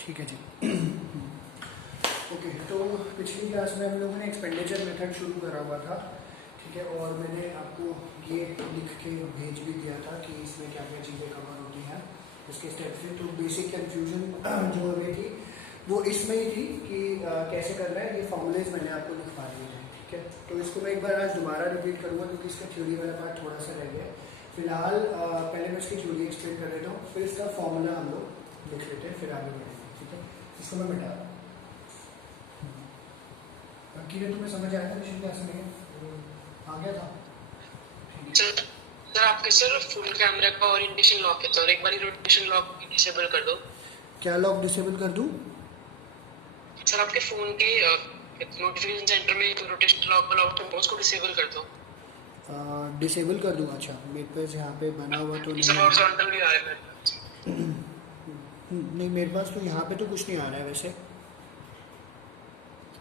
ठीक है जी। ओके, तो पिछली क्लास में हम लोगों ने एक्सपेंडिचर मेथड शुरू करा हुआ था, ठीक है, और मैंने आपको ये लिख के भेज भी दिया था कि इसमें क्या क्या चीज़ें कवर होती हैं, इसके स्टेप्स थे। तो बेसिक कन्फ्यूजन जो हमें थी वो इसमें ही थी कि कैसे करना है। ये फॉर्मूलेज मैंने आपको लिखवा दिए हैं, ठीक है। तो इसको मैं एक बार आज दोबारा रिपीट करूँगा क्योंकि इसका थ्योरी वाला पार्ट थोड़ा सा रह गया। फिलहाल पहले मैं इसकी थ्योरी एक्सप्लेन कर देता हूँ, फिर इसका फॉर्मूला हम लोग लिख लेते हैं, फिर आगे बढ़ेंगे, ठीक है। इसको मैं मिटा बाकी तुम्हें समझ आया था पिछली क्लास में आ गया था? सर आपके सर फुल कैमरा का ओरिएंटेशन लॉक है, तो एक बार रोटेशन लॉक डिसेबल कर दो। क्या लॉक डिसेबल कर दूं? सर आपके फोन के नोटिफिकेशन सेंटर में रोटेशन लॉक वाला ऑप्शन है, उसको डिसेबल कर दो। डिसेबल कर दूं? अच्छा, मेरे पास यहाँ पे बना हुआ तो नहीं सर है। हॉरिजॉन्टल भी आ रहा है। नहीं, मेरे पास तो यहाँ पे तो कुछ नहीं आ रहा है वैसे।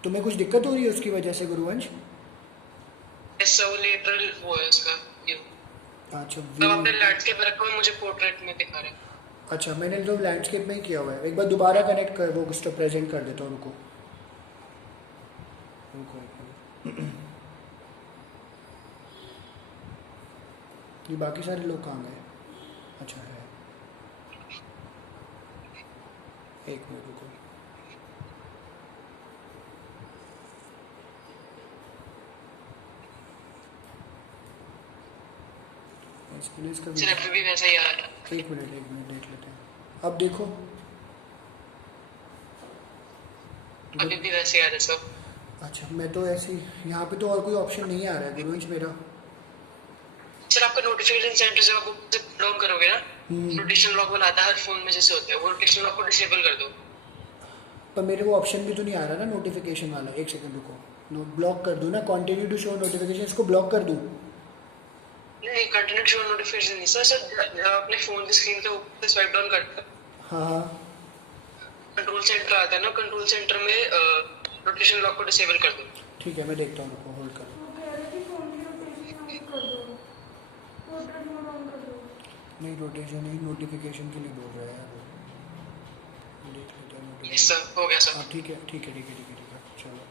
तुम्हें कुछ दिक्कत हो रही है उसकी वजह से गुरुवंश? लेटरल वो है उसका व्यू। अच्छा, तब आपने लैंडस्केप रखा हुआ, मुझे पोर्ट्रेट में दिखा रहा है। अच्छा, मैंने तो लैंडस्केप में ही किया हुआ है। एक बार दोबारा कनेक्ट कर, वो कुछ तो प्रेजेंट कर देता हूँ। रुको रुको, ये बाकी सारे लोग कहाँ गए? अच्छा है, एक मिनट रुको। इसका सर अभी भी वैसा ही आ रहा है। एक मिनट देख लेते हैं। अब देखो, अभी भी वैसे ही आ रहा है सर। अच्छा, मैं तो ऐसे ही, यहाँ पे तो और कोई ऑप्शन नहीं आ रहा है गुरुवंश मेरा। सर आपका नोटिफिकेशन सेंटर से आप लॉग करोगे ना, रोटेशन लॉक वाला आता है हर फोन में जैसे होता है, वो रोटेशन लॉक को डिसेबल कर दो। पर मेरे को ऑप्शन भी तो नहीं आ रहा ना नोटिफिकेशन वाला। एक सेकंड रुको, ब्लॉक कर दूँ ना, कंटिन्यू टू शो नोटिफिकेशन, इसको ब्लॉक कर दूँ? नहीं, कंटिन्यू शो नोटिफिकेशन नहीं सर। सर अपने फोन की स्क्रीन के ऊपर स्वाइप डाउन करते हैं, हाँ हाँ, कंट्रोल सेंटर आता है ना, कंट्रोल सेंटर में रोटेशन लॉक को डिसेबल कर दो। ठीक है, मैं देखता हूँ, रुको, होल्ड कर। नहीं, रोटेशन नहीं, नोटिफिकेशन के लिए बोल रहा है। देख लेते हैं यस सर, हो गया सर। हाँ, ठीक है ठीक है ठीक है ठीक है ठीक है, चलो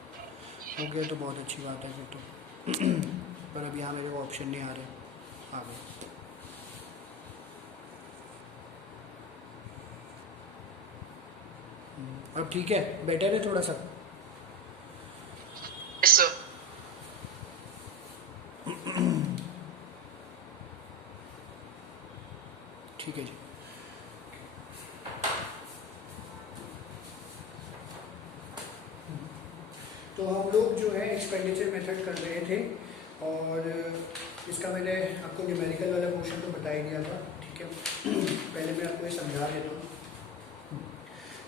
हो गया तो बहुत अच्छी बात है फिर तो। पर अब यहाँ मेरे को ऑप्शन नहीं आ रहे। आ गए। अब ठीक है, बेटर है थोड़ा सा। Yes sir. ठीक है जी। तो हम लोग जो है एक्सपेंडिचर मेथड कर रहे थे, और इसका मैंने आपको न्यूमेरिकल वाला पोर्शन तो बता ही दिया था, ठीक है। पहले मैं आपको ये समझा देता हूँ।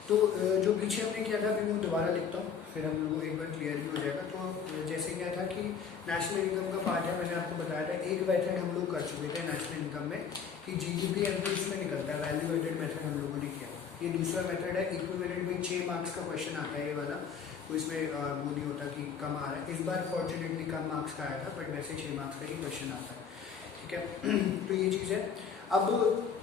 तो जो पीछे हमने किया था, फिर मैं दोबारा लिखता हूँ, फिर हम लोग एक बार क्लियर भी हो जाएगा। तो जैसे क्या था कि नेशनल इनकम का पार्ट है, मैंने आपको बताया था। एक मेथड हम लोग कर चुके थे नेशनल इनकम में कि जीडीपी एवरेज में निकलता है, वैल्यू एडेड मेथड हम लोगों ने किया। ये दूसरा मेथड है, इक्विवेलेंट में 6 मार्क्स का क्वेश्चन आता है ये वाला। तो इसमें वो नहीं होता कि कम आ रहा है। इस बार फॉर्चुनेटली कम मार्क्स का आया था, बट वैसे 6 मार्क्स का ही क्वेश्चन आता है, ठीक है। तो ये चीज़ है। अब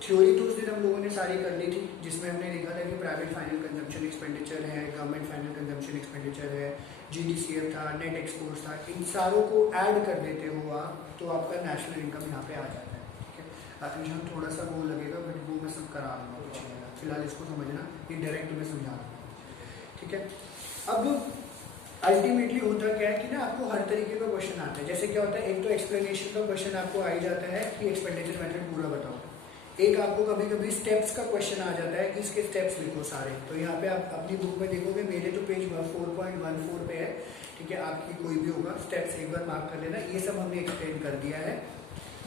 थ्योरी तो उस दिन हम लोगों ने सारी कर ली थी, जिसमें हमने देखा था कि प्राइवेट फाइनल कंजम्पशन एक्सपेंडिचर है, गवर्नमेंट फाइनल कंजम्पशन एक्सपेंडिचर है, जीडीसीएफ था, नेट एक्सपोर्ट्स था। इन सारों को ऐड कर देते हो आप, तो आपका नेशनल इनकम यहाँ पे आ जाता है, ठीक है। यहाँ थोड़ा सा वो लगेगा, बट वो मैं सब करा लूँगा कुछ। फिलहाल इसको समझना, ये डायरेक्ट मैं समझा दूँगा, ठीक है। अब अल्टीमेटली होता क्या है कि ना, आपको हर तरीके का क्वेश्चन आता है। जैसे क्या होता है, एक तो एक्सप्लेनेशन का क्वेश्चन आपको आ ही जाता है कि एक्सपेंडिचर मेथड पूरा बताओ। एक आपको कभी कभी स्टेप्स का क्वेश्चन आ जाता है कि इसके स्टेप्स लिखो सारे। तो यहाँ पे आप अपनी बुक में देखोगे, मेरे तो पेज 4.14 पे है, ठीक है। आपकी कोई भी होगा, स्टेप्स एक बार मार्क कर लेना। ये सब हमने एक्सप्लेन कर दिया है।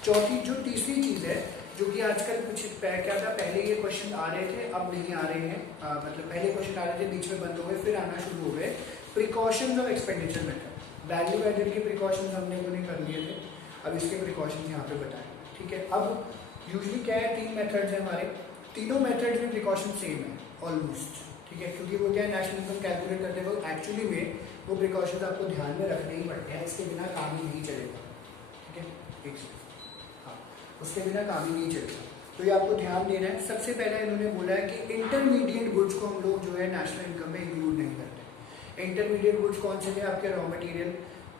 तीसरी चीज़ है, जो कि आजकल कुछ क्या था, पहले ये क्वेश्चन आ रहे थे, अब नहीं आ रहे हैं। मतलब पहले क्वेश्चन आ रहे थे, बीच में बंद हो गए, फिर आना शुरू हो गए। Precautions of expenditure method, value added के प्रिकॉशंस हमने उन्हें कर लिए थे, अब इसके प्रिकॉशंस यहाँ पे बताए, ठीक है। अब यूजली क्या है, 3 मेथड्स हैं हमारे, तीनों मेथड्स में प्रिकॉशन सेम है ऑलमोस्ट, ठीक है। क्योंकि वो क्या है, नेशनल इनकम कैलकुलेट करते वक्त एक्चुअली में वो प्रिकॉशंस आपको ध्यान में रखने ही पड़ते हैं, इसके बिना काम ही नहीं चलेगा, ठीक है। एक हाँ, उसके बिना काम ही नहीं चलेगा। तो ये आपको ध्यान देना है। सबसे पहले इन्होंने बोला है कि इंटरमीडिएट गुड्स को हम लोग जो है नेशनल इनकम में इंक्लूड नहीं करते। इंटरमीडिएट गुड्स कौन से थे? आपके रॉ मटेरियल।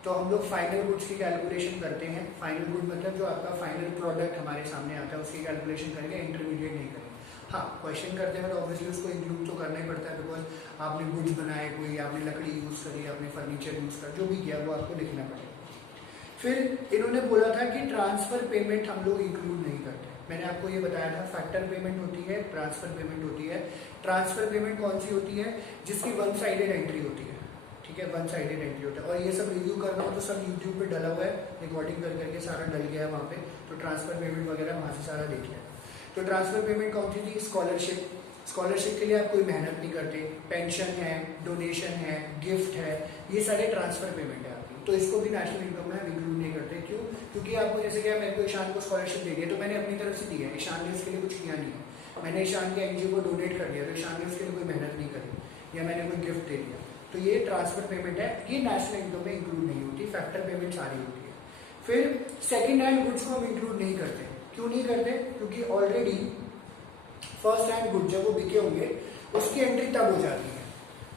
तो हम लोग फाइनल गुड्स की कैलकुलेशन करते हैं। फाइनल गुड मतलब जो आपका फाइनल प्रोडक्ट हमारे सामने आता है उसकी कैलकुलेशन करेंगे, इंटरमीडिएट नहीं करेंगे। हाँ, क्वेश्चन करते हैं तो ऑब्वियसली उसको इंक्लूड तो करना ही पड़ता है, बिकॉज आपने गुड्स बनाए, कोई आपने लकड़ी यूज़ करी, आपने फर्नीचर यूज़ करा, जो भी किया वो आपको लिखना पड़ेगा। फिर इन्होंने बोला था कि ट्रांसफ़र पेमेंट हम लोग इंक्लूड नहीं करते। मैंने आपको ये बताया था, फैक्टर पेमेंट होती है, ट्रांसफ़र पेमेंट होती है। ट्रांसफ़र पेमेंट कौन सी होती है? जिसकी वन साइडेड एंट्री होती है, ठीक है, वन साइडेड एंट्री होता है। और ये सब रिव्यू करना हो तो सब यूट्यूब पे डला हुआ है, रिकॉर्डिंग कर करके सारा डल गया है वहाँ पे, तो ट्रांसफ़र पेमेंट वगैरह वहाँ से सारा देख लिया। तो ट्रांसफ़र पेमेंट कौन सी थी? स्कॉलरशिप। स्कॉलरशिप के लिए आप कोई मेहनत नहीं करते, पेंशन है, डोनेशन है, गिफ्ट है, ये सारे ट्रांसफ़र पेमेंट है आपकी, तो इसको भी नेशनल इनकम में हम इंक्लूड नहीं करते। क्यों? क्योंकि आपको जैसे क्या, मेरे को ईशान को स्कॉलरशिप दे दिया तो मैंने अपनी तरफ से दिया है, ईशान ने उसके लिए कुछ किया नहीं है। मैंने ईशान के एनजीओ को डोनेट कर दिया तो ईशान ने उसके लिए कोई मेहनत नहीं करी, या मैंने कोई गिफ्ट दे दिया, तो ये ट्रांसफ़र पेमेंट है, ये नेशनल इनकम में इंक्लूड नहीं होती। फैक्टर पेमेंट सारी होती है। फिर सेकेंड हैंड गुड्स को हम इंक्लूड नहीं करते। क्यों नहीं करते? क्योंकि ऑलरेडी फर्स्ट हैंड गुड्स जब वो बिके होंगे उसकी एंट्री तब हो जाती है,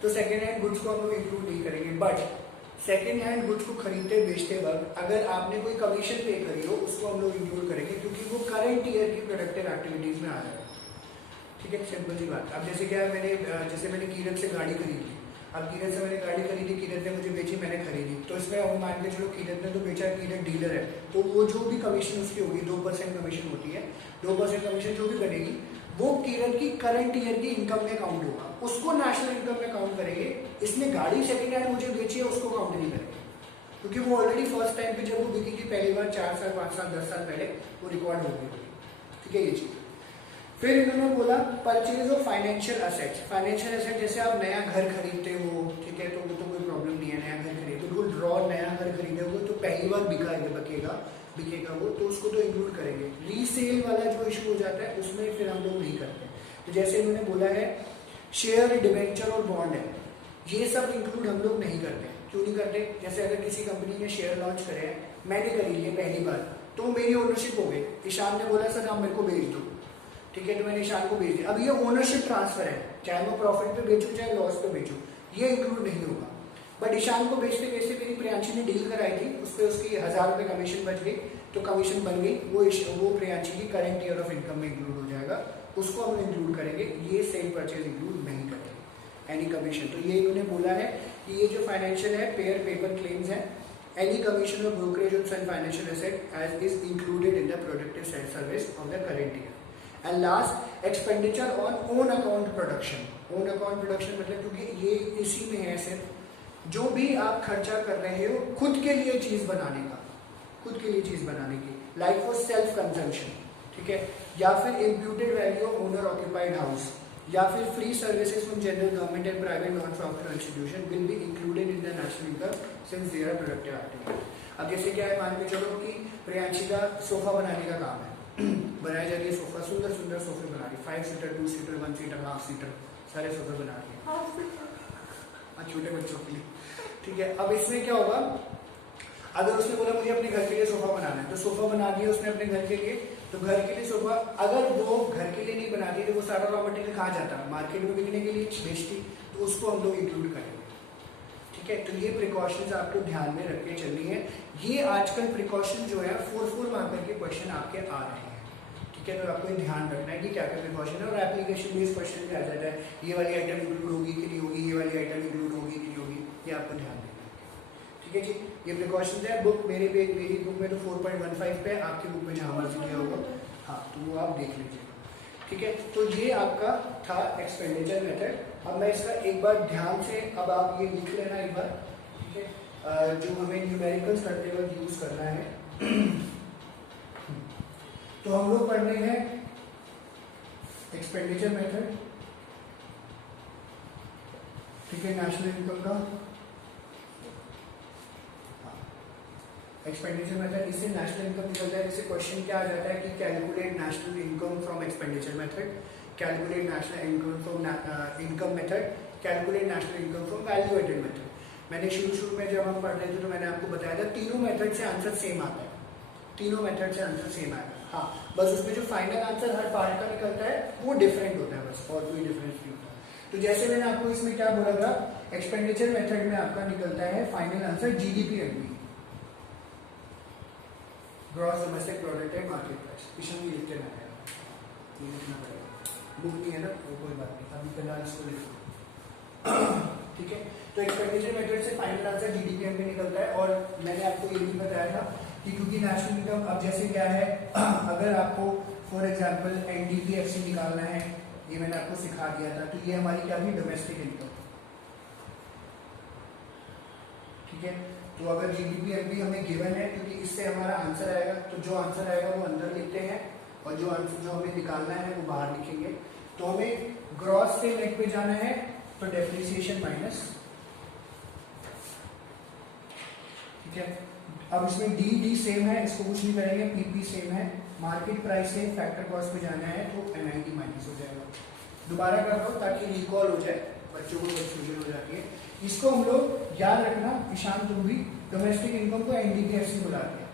तो सेकेंड हैंड गुड्स को हम लोग इंक्लूड नहीं करेंगे। बट सेकेंड हैंड गुड्स को खरीदते बेचते वक्त अगर आपने कोई कमीशन पे करी हो उसको हम लोग इंक्लूड करेंगे, क्योंकि वो करंट ईयर की प्रोडक्टिव एक्टिविटीज में आ जाएगा। ठीक है, सिंपल सी बात। अब जैसे क्या, मैंने कीरत से गाड़ी खरीदी, अब कीरत से मैंने गाड़ी खरीदी, कीरत ने मुझे बेची, मैंने खरीदी, तो इसमें हम मान के चलो कीरत ने तो बेचा, कीरत डीलर है, तो वो जो भी कमीशन उसकी होगी 2% कमीशन होती है, 2% कमीशन जो भी बनेगी वो कीरत की करंट ईयर की इनकम में काउंट होगा, उसको नेशनल इनकम में काउंट करेंगे। इसने गाड़ी सेकेंड हैंड मुझे बेची है उसको काउंट नहीं करेंगे, क्योंकि वो ऑलरेडी फर्स्ट टाइम पे जब वो बिकी थी पहली बार 4 साल 5 साल 10 साल पहले वो रिकॉर्ड हो गई। ठीक है, ये चीज़। फिर इन्होंने बोला purchase of financial assets. Financial asset जैसे आप नया घर खरीदते हो, ठीक है, तो वो तो कोई प्रॉब्लम नहीं है, नया घर खरीदे, बिल्कुल रॉ नया घर खरीदे हो तो पहली बार बिकेगा वो, तो उसको तो इंक्लूड करेंगे। रीसेल वाला जो इशू हो जाता है उसमें फिर हम लोग नहीं करते। तो जैसे इन्होंने बोला है शेयर, डिबेंचर और बॉन्ड है, ये सब इंक्लूड हम लोग नहीं करते। क्यों नहीं करते? जैसे अगर किसी कंपनी ने शेयर लॉन्च करे हैं, मैंने करी है पहली बार, तो मेरी ओनरशिप हो गई, ईशान ने बोला सर आप मेरे को बेच दो, ठीक है, तो मैंने ईशान को बेच दिया। अब ये ओनरशिप ट्रांसफर है, चाहे मैं प्रॉफिट पे बेचूं चाहे लॉस पे बेचूं, ये इंक्लूड नहीं होगा। बट ईशान को बेचते बेचते मेरी प्रियांशी ने डील कराई थी, उस पर उसकी 1000 रुपये कमीशन बच गई, तो कमीशन बन गई, वो प्रियांशी की करंट ईयर ऑफ इनकम में इंक्लूड हो जाएगा, उसको हम इंक्लूड करेंगे। ये सेल परचेज इंक्लूड नहीं करेंगे, एनी कमीशन। तो ये इन्होंने बोला है कि ये जो फाइनेंशियल है, पेयर पेपर क्लेम्स है, एनी कमीशन और brokerage on such financial asset as is included in the productive sale service of the current year. And last, expenditure on own account production. Own account production मतलब, क्योंकि ये इसी में है सिर्फ, जो भी आप खर्चा कर रहे हो खुद के लिए चीज बनाने का, खुद के लिए चीज बनाने की, लाइक फॉर सेल्फ कंजम्पशन, ठीक है, या फिर imputed value of owner occupied house, या फिर free services from general government and private non profit institution will be included in the national income since they are productive activity. अब जैसे क्या है, मान के चलो कि प्रियांशी का सोफा बनाने का काम है, बनाया जा रही है सोफा, सुंदर सुंदर सोफे बना रही है, 5 seater, 2 seater, 1 seater, half seater, सारे सोफे बना रही है छोटे बच्चों के लिए। ठीक है, अब इसमें क्या होगा, अगर उसने बोला मुझे अपने घर के लिए सोफा बनाना है, तो सोफा बना दिया उसने अपने घर के लिए, तो घर के लिए सोफा, अगर वो घर के लिए नहीं बनाती तो वो सारा रॉ मटेरियल कहाँ जाता, मार्केट में बिकने के लिए बेचती, तो उसको हम लोग इंक्लूड करेंगे। ठीक है, तो ये प्रिकॉशंस आपको ध्यान में रख के चलनी है। ये आजकल प्रिकॉशन जो है 4 मार्कर के क्वेश्चन आपके आ रहे हैं। ठीक है, तो आपको ये ध्यान रखना है कि क्या क्या प्रिकॉशन है, और एप्लीकेशन बेस्ड क्वेश्चन भी आ जाता है, ये वाली आइटम इंक्लूड होगी कि नहीं होगी, ये वाली आइटम इंक्लूड होगी कि नहीं होगी, ये आपको ध्यान देना है। ठीक है जी, ये प्रिकॉशन है। बुक मेरी बुक में तो 4.15 पे, आपकी बुक में जहाँ मर्जी दिया होगा, हाँ, तो वो आप देख लीजिएगा। ठीक है, तो ये आपका था एक्सपेंडिचर मेथड। अब मैं इसका एक बार ध्यान से, अब आप ये लिख लेना एक बार, ठीक है, जो हमें न्यूमेरिकल्स करते वक्त यूज करना है। तो हम लोग पढ़ रहे हैं एक्सपेंडिचर मेथड, ठीक है, नेशनल इनकम का एक्सपेंडिचर मेथड, इससे नेशनल इनकम निकलता है। जैसे क्वेश्चन क्या आ जाता है कि calculate national income from expenditure method, calculate national income from income method, calculate national income from value added method. मैंने शुरू में जब हम पढ़ रहे थे तो मैंने आपको बताया था तीनों मेथड से आंसर सेम आता है, तीनों मेथड से आंसर सेम आएगा। हाँ, बस उसमें जो फाइनल आंसर हर पार्ट का निकलता है वो डिफरेंट होता है, बस और कोई डिफरेंस नहीं होता। तो जैसे मैंने आपको इसमें क्या बोला था, एक्सपेंडिचर मेथड में आपका निकलता है final answer GDP/MB, gross domestic product है मार्केट प्राइस। पिछले में लिखते ना है, ये लिखना पड़ेगा, बुक नहीं है ना, वो कोई बात नहीं, अभी फिलहाल इसको लिख लो। ठीक है, तो एक्सपेंडिचर मेथड से फाइनल आंसर GDP/MB निकलता है। और मैंने आपको ये भी बताया था कि क्योंकि नेशनल इनकम अब जैसे क्या है, अगर आपको फॉर एग्जांपल NDP/FC निकालना है, ये मैंने आपको सिखा दिया था, तो ये हमारी क्या हुई, डोमेस्टिक इनकम। ठीक है, तो अगर GDP/MB हमें गिवन है, क्योंकि इससे हमारा आंसर आएगा, तो जो आंसर आएगा वो अंदर लिखते हैं और जो आंसर जो हमें निकालना है वो बाहर लिखेंगे। तो हमें ग्रॉस से नेट पे जाना है, तो डेप्रिसिएशन माइनस। ठीक है, अब इसमें डी सेम है, इसको कुछ नहीं करेंगे, PP सेम है, मार्केट प्राइस से फैक्टर कॉस्ट पे जाना है, तो NIT माइनस हो जाएगा। दोबारा कर रहा हूँ ताकि रिकॉल हो जाए, बच्चों को कंफ्यूजन हो जाती है। इसको हम लोग याद रखना, ईशान तुम भी, डोमेस्टिक इनकम को NDP/FC बुलाते हैं।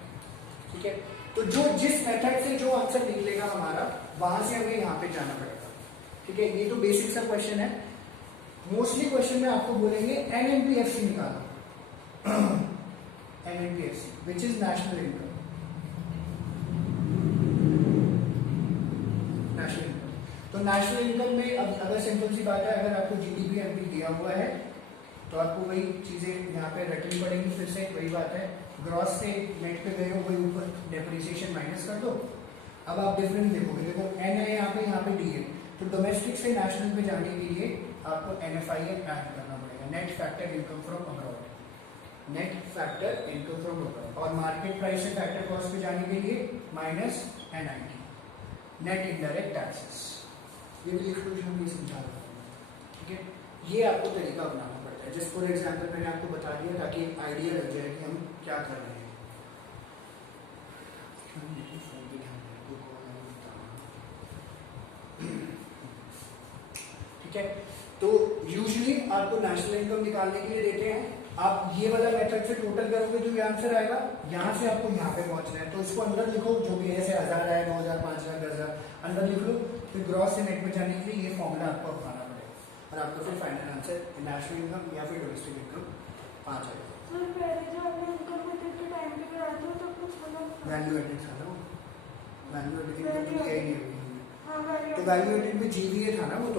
ठीक है, तो जो जिस मेथड से जो आंसर निकलेगा हमारा, वहां से हमें यहाँ पे जाना पड़ेगा। ठीक है, ये तो बेसिक सा क्वेश्चन है। मोस्टली क्वेश्चन में आपको बोलेंगे NNP/FC निकालो, NNP/FC which is national income, national income. तो नेशनल इनकम में अब अगर सिंपल सी बात है, अगर आपको GDP/MB दिया हुआ है तो आपको वही चीजें यहाँ पे रखनी पड़ेगी। फिर से वही बात है, ग्रॉस से नेट पे गए हो, वही ऊपर डेप्रिसिएशन माइनस कर दो। अब आप डिफरेंस देखोगे, देखो N है यहाँ पे D है, तो डोमेस्टिक से नेशनल पे जाने के लिए आपको NFI ऐड करना पड़ेगा, net factor income from abroad, net factor income from abroad. और मार्केट प्राइस से फैक्टर कॉस्ट पे जाने के लिए minus NIT, net indirect taxes. ये भी लिख लो जो हम ये समझा रहे हैं। ठीक है, ये आपको तरीका अपनाना पड़ता है। जस्ट फॉर एग्जाम्पल मैंने आपको बता दिया ताकि एक आइडिया लग जाए कि हम क्या कर रहे हैं। ठीक है, तो यूजुअली आपको नेशनल इनकम निकालने के लिए देते हैं, आप ये वाला मेथड से टोटल करोगे जो ये आंसर आएगा, यहाँ से आपको यहाँ पे पहुंचना है, तो इसको अंदर लिखो, जो भी है, 1000 है, 9000, 5000, 10000 अंदर लिख लो। फिर ग्रॉस से नेट में जाने के लिए ये फॉर्मूला आपको अपनाना पड़ेगा और आपको फिर फाइनल आंसर नेशनल इनकम या फिर डोमेस्टिक इनकम आ जाएगा। वैल्यू एडेड था ना, वैल्यू एडेड इनकम तो यही नहीं, तो वैल्यू एडेड में GVA था ना, वो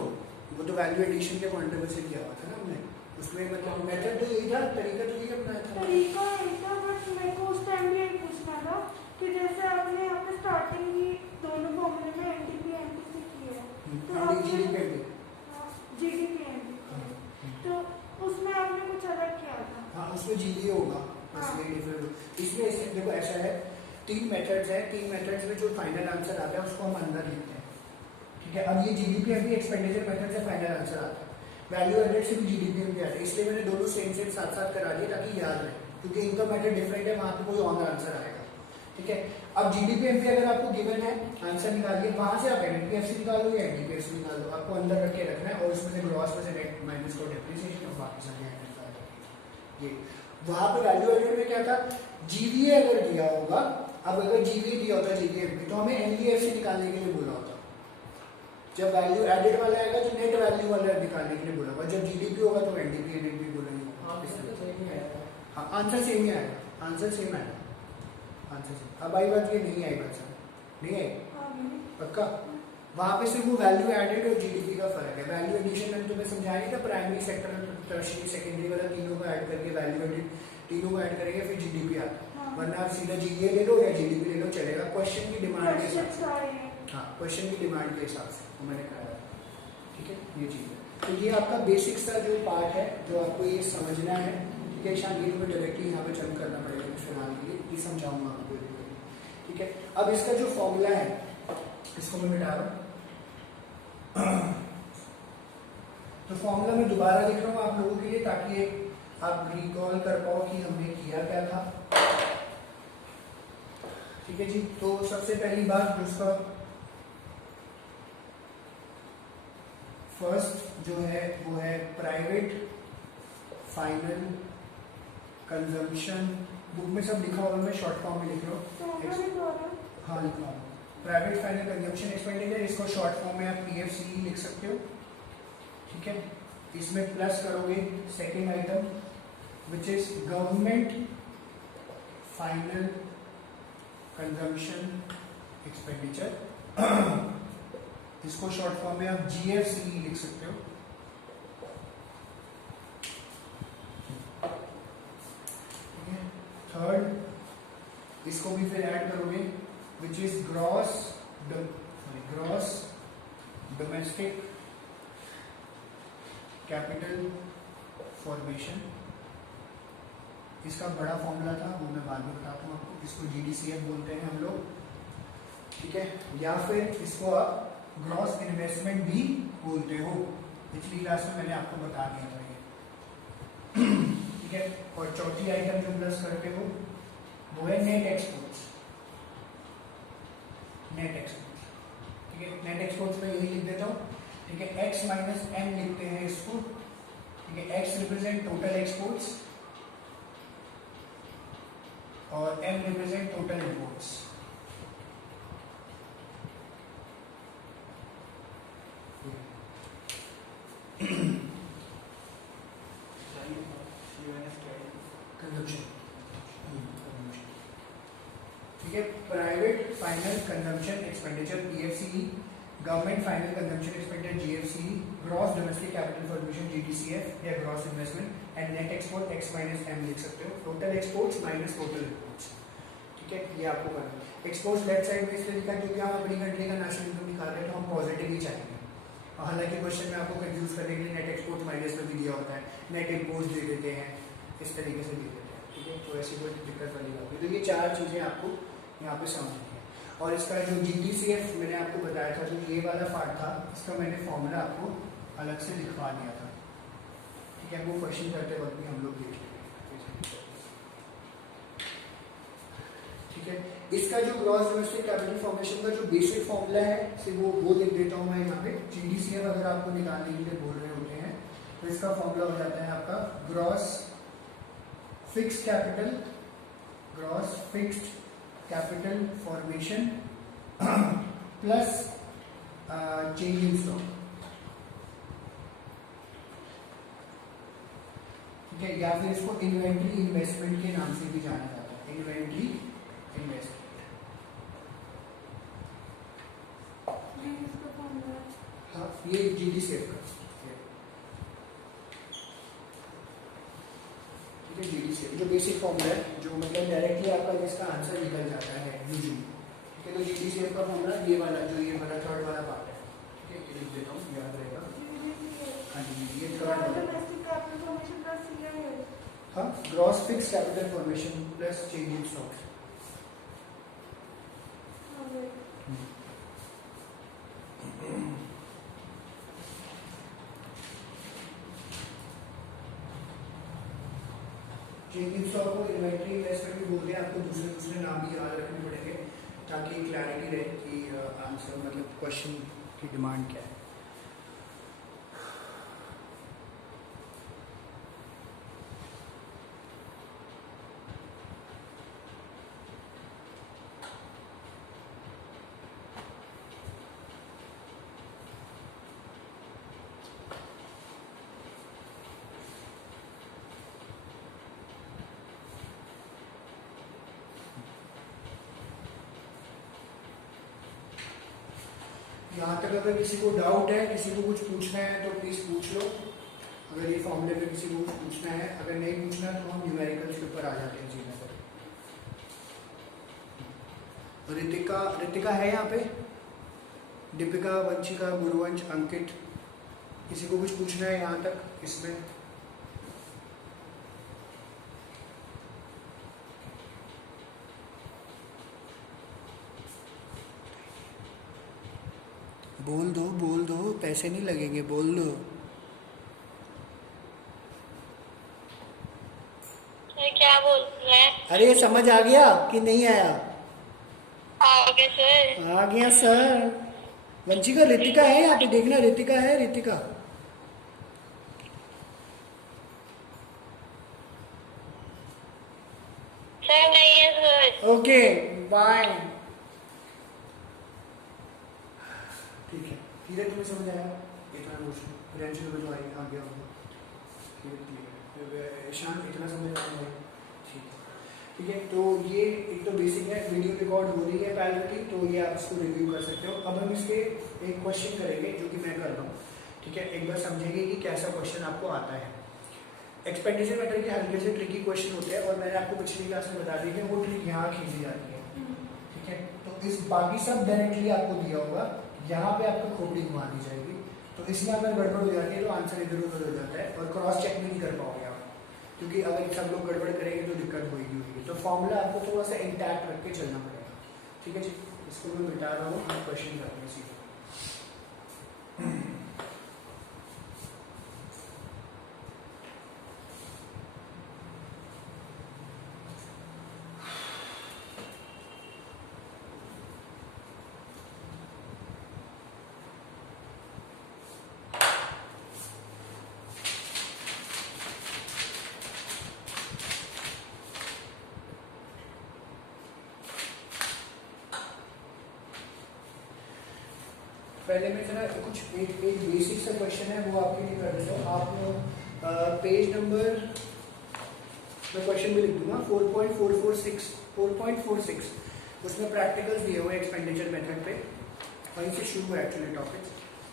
तो वैल्यू एडिशन के पॉइंट से किया हुआ था ना हमने, उसमें मतलब मेथड तो यही था, तरीका तो यही अपनाया था। तरीका यही था, बट मेरे को उस टाइम भी यही पूछना था कि जैसे आपने यहाँ पे स्टार्टिंग ही दोनों फॉर्मूले में NDP/MB से किया, तो GDP/MB, तो उसमें आपने कुछ अलग किया था। हाँ, उसमें GVA होगा, बस ये डिफरेंट। इसमें देखो ऐसा है, 3 मेथड्स है, 3 मेथड्स में जो फाइनल आंसर आता है उसको हम अंदर लिखते हैं। ठीक है, अब ये GDP/MB एक्सपेंडिचर मेथड से फाइनल आंसर आता है, वैल्यू एडेड से भी GDP/MB आता है, इसलिए मैंने दोनों सेम साथ साथ करा दिए ताकि याद रहे, क्योंकि इनकम मेथड डिफरेंट है, वहां पे कोई और आंसर आएगा। ठीक है, अब GDP/MB अगर आपको गिवन है, आंसर निकालिए, वहां से आप NNP/FC निकालो या NDP/FC निकालो, आपको अंदर रख के रखना है और उसमें से ग्रॉस में से नेट माइनस को डेप्रिसिएशन और बाकी सब ये। वहां पे वैल्यू एडेड में क्या था, GVA अगर दिया होगा, अब अगर GVA दिया होता GDP/MB तो हमें NDP/FC निकालने के लिए बोला होता, जब वैल्यू एडेड वाला आएगा तो नेट वैल्यू वाला निकालने के लिए बोला होगा, जब GDP होगा तो NDP/MB बोलेंगे। हाँ, आंसर सेम ही आएगा, आंसर सेम आएगा, आंसर सेम। अब आई बात, ये नहीं आई बात, सर नहीं आई पक्का। वहां पे सिर्फ वो वैल्यू एडेड और GDP का फर्क है। वैल्यू एडिशन मैंने तुम्हें समझाया नहीं था, प्राइमरी सेक्टर में टर्शियरी सेकेंडरी वाला तीनों को ऐड करके वैल्यू एडेड तीनों को ऐड करेंगे, फिर GDP आता है, वरना आप सीधा GVA ले लो या GDP ले लो, चलेगा, क्वेश्चन की डिमांड के हिसाब से। हाँ, क्वेश्चन की डिमांड के हिसाब से मैंने कहा। ठीक है, ये चीज है। तो ये आपका बेसिक सा जो पार्ट है, जो आपको ये समझना है। ठीक है, शायद ये तुम्हें डायरेक्टली यहाँ पे जंप करना पड़ेगा कुछ फिलहाल के लिए, ये समझाऊंगा आपको। ठीक है, अब इसका जो फॉर्मूला है इसको मैं मिटा रहा हूँ। तो फॉर्मूला मैं दोबारा लिख रहा हूँ आप लोगों के लिए, ताकि आप रिकॉल कर पाओ कि हमने किया क्या था। ठीक है जी, तो सबसे पहली बात जो उसका फर्स्ट जो है वो है प्राइवेट फाइनल कंजम्पशन। बुक में सब लिखा हुआ है, मैं शॉर्ट फॉर्म में लिख रहा हूँ। हाँ लिखा हुआ, प्राइवेट फाइनल कंजम्पशन एक्सपेंडिचर, इसको शॉर्ट फॉर्म में आप PFCE लिख सकते हो, ठीक है। इसमें प्लस करोगे second item which is government final consumption expenditure, इसको शॉर्ट फॉर्म में आप GFCE लिख सकते हो, ठीक है। थर्ड इसको भी फिर ऐड करोगे which is gross domestic capital formation. इसका बड़ा फॉर्मूला था वो मैं बाद में बताता हूँ आपको, इसको GDCF बोलते हैं हम लोग, ठीक है। या फिर इसको आप ग्रॉस इन्वेस्टमेंट भी बोलते हो, पिछली क्लास में मैंने आपको बता दिया था ये, ठीक है। और चौथी आइटम जो प्लस करते हो वो है नेट एक्सपोर्ट्स, नेट एक्सपोर्ट्स, ठीक है। नेट एक्सपोर्ट्स में यही लिख देता हूँ, ठीक है। X माइनस M लिखते हैं इसको, ठीक है। X रिप्रेजेंट टोटल एक्सपोर्ट्स और M represent total imports, consumption, ठीक है। Private final consumption expenditure PFCE, government final consumption expenditure GFCE, gross domestic capital formation GDCF या gross investment, and net export X minus M लिख सकते हो, total exports minus total imports, ठीक है। ये आपको करना है। एक्सपोर्ट्स लेफ्ट साइड में इसलिए लिखा क्योंकि हम अपनी कंट्री का नेशनल इनकम निकाल रहे हैं तो हम पॉजिटिव ही चाहेंगे। हालांकि क्वेश्चन में आपको कंफ्यूज करने के लिए नेट एक्सपोर्ट माइनस में भी दिया होता है, नेट इम्पोर्ट्स दे देते हैं, इस तरीके से दे देते हैं, ठीक है। तो ऐसी कोई दिक्कत वाली बात नहीं। तो ये चार चीज़ें आपको यहाँ पे समझनी है। और इसका जो GDCF मैंने आपको बताया था, जो ये वाला पार्ट था, इसका मैंने फॉर्मूला आपको अलग से लिखवा दिया था, ठीक है। वो क्वेश्चन करते वक्त भी हम लोग देख लेंगे, ठीक है। इसका जो ग्रॉस डोमेस्टिक कैपिटल फॉर्मेशन का जो बेसिक फॉर्मूला है सिर्फ वो लिख देता हूँ मैं यहाँ पे। GDCF अगर आपको निकालने के लिए बोल रहे होते हैं तो इसका फॉर्मूला हो जाता है आपका gross fixed capital, gross fixed capital formation plus change in stock, ठीक है। या फिर इसको इन्वेंट्री इन्वेस्टमेंट के नाम से भी जाना जाता है, इन्वेंट्री इन्वेस्टमेंट, हाँ ये GDCF का, ठीक है। GDCF जो बेसिक फॉर्मूला है, जो मतलब डायरेक्टली आपका इसका आंसर निकल जाता है यूजुअली, ठीक है। तो GDCF का फॉर्मूला ये वाला जो ये वाला थर्ड वाला पार्ट है, ठीक है। ये लिख देता हूँ, याद रहेगा। हाँ जी, ये थर्ड वाला, हाँ gross fix capital formation plus change in stock, change in stock को इन्वेंट्री इन्वेस्टमेंट भी बोलते हैं। आपको दूसरे दूसरे नाम भी याद रखने पड़ेंगे ताकि क्लैरिटी रहे कि आंसर मतलब क्वेश्चन की डिमांड क्या है। यहाँ तक अगर किसी को डाउट है, किसी को कुछ पूछना है तो प्लीज पूछ लो। अगर ये फॉर्मूले में किसी को कुछ पूछना है, अगर नहीं पूछना तो हम न्यूमेरिकल्स के ऊपर आ जाते हैं सीधे पर। रितिका है यहाँ पे, दीपिका, वंशिका, गुरुवंश, अंकित, किसी को कुछ पूछना है यहाँ तक इसमें? बोल दो, पैसे नहीं लगेंगे, बोल दो। क्या बोल रहे हैं? अरे समझ आ गया कि नहीं आया? Okay sir. आ गया सर। वंशिका, रितिका है यहाँ पे, देखना रितिका है, रितिका। सर नहीं है सर। Okay bye. ठीक है, धीरे तुम्हें समझ आया इतना क्वेश्चन, ब्रांच में तो आ गया होगा, ईशान इतना समझ आया? ठीक है, तो ये एक तो बेसिक है, वीडियो रिकॉर्ड हो रही है पैरेलली, तो ये आप इसको रिव्यू कर सकते हो। अब हम इसके एक क्वेश्चन करेंगे जो कि मैं कर रहा हूँ, ठीक है, एक बार समझेंगे कि कैसा क्वेश्चन आपको आता है। एक्सपेंडिचर मेथड के हल्के से ट्रिकी क्वेश्चन होते हैं और मैंने आपको पिछली क्लास में बता दी है वो ट्रिक यहाँ खींची जाती है, ठीक है। तो इस बाकी सब डायरेक्टली आपको दिया होगा, यहाँ पे आपको खोपड़ी घुमानी जाएगी, तो इसमें अगर गड़बड़ हो जाती है तो आंसर इधर उधर हो जाता है और क्रॉस चेक भी नहीं कर पाओगे आप, क्योंकि अगर सब लोग गड़बड़ करेंगे तो दिक्कत होगी। तो फॉर्मूला आपको थोड़ा सा इंटैक्ट रख के चलना पड़ेगा, ठीक है जी। इसको मैं मिटा रहा हूँ, आप क्वेश्चन करते हैं सीधा। पहले मैं जरा कुछ एक बेसिक सा क्वेश्चन है वो आपके लिए कर देता हूँ। आप पेज नंबर, मैं क्वेश्चन भी लिख दूंगा 4.446 उसमें प्रैक्टिकल्स दिए हुए एक्सपेंडिचर मेथड पे, वहीं से शुरू है एक्चुअली टॉपिक,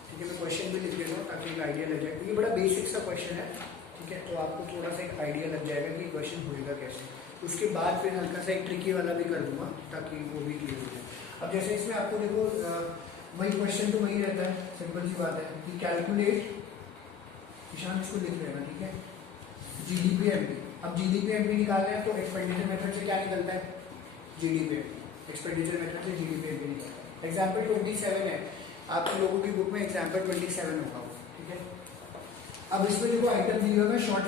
ठीक है। मैं क्वेश्चन भी लिख देता हूँ ताकि एक आइडिया लग जाए, ये बड़ा बेसिक सा क्वेश्चन है, ठीक है। तो आपको थोड़ा सा एक आइडिया लग जाएगा कि क्वेश्चन होएगा कैसे। उसके बाद फिर हल्का सा एक ट्रिकी वाला भी कर दूंगा ताकि वो भी क्लियर हो जाए। अब जैसे इसमें आपको देखो वही क्वेश्चन तो वही रहता है, सिंपल सी बात है कि कैलकुलेट, ईशान इसको लिख लेना, ठीक है, जीडीपी एमपी। अब जीडीपी एमपी निकालना है तो एक्सपेंडिचर मेथड से क्या निकलता है, जीडीपी एमपी, एक्सपेंडिचर मेथड से जीडीपी एमपी निकलता है। एग्जाम्पल 27 है, आपके लोगों की बुक में एग्जाम्पल 27 होगा, ठीक है। अब इसमें देखो आइटम दिए हुए हैं शॉर्ट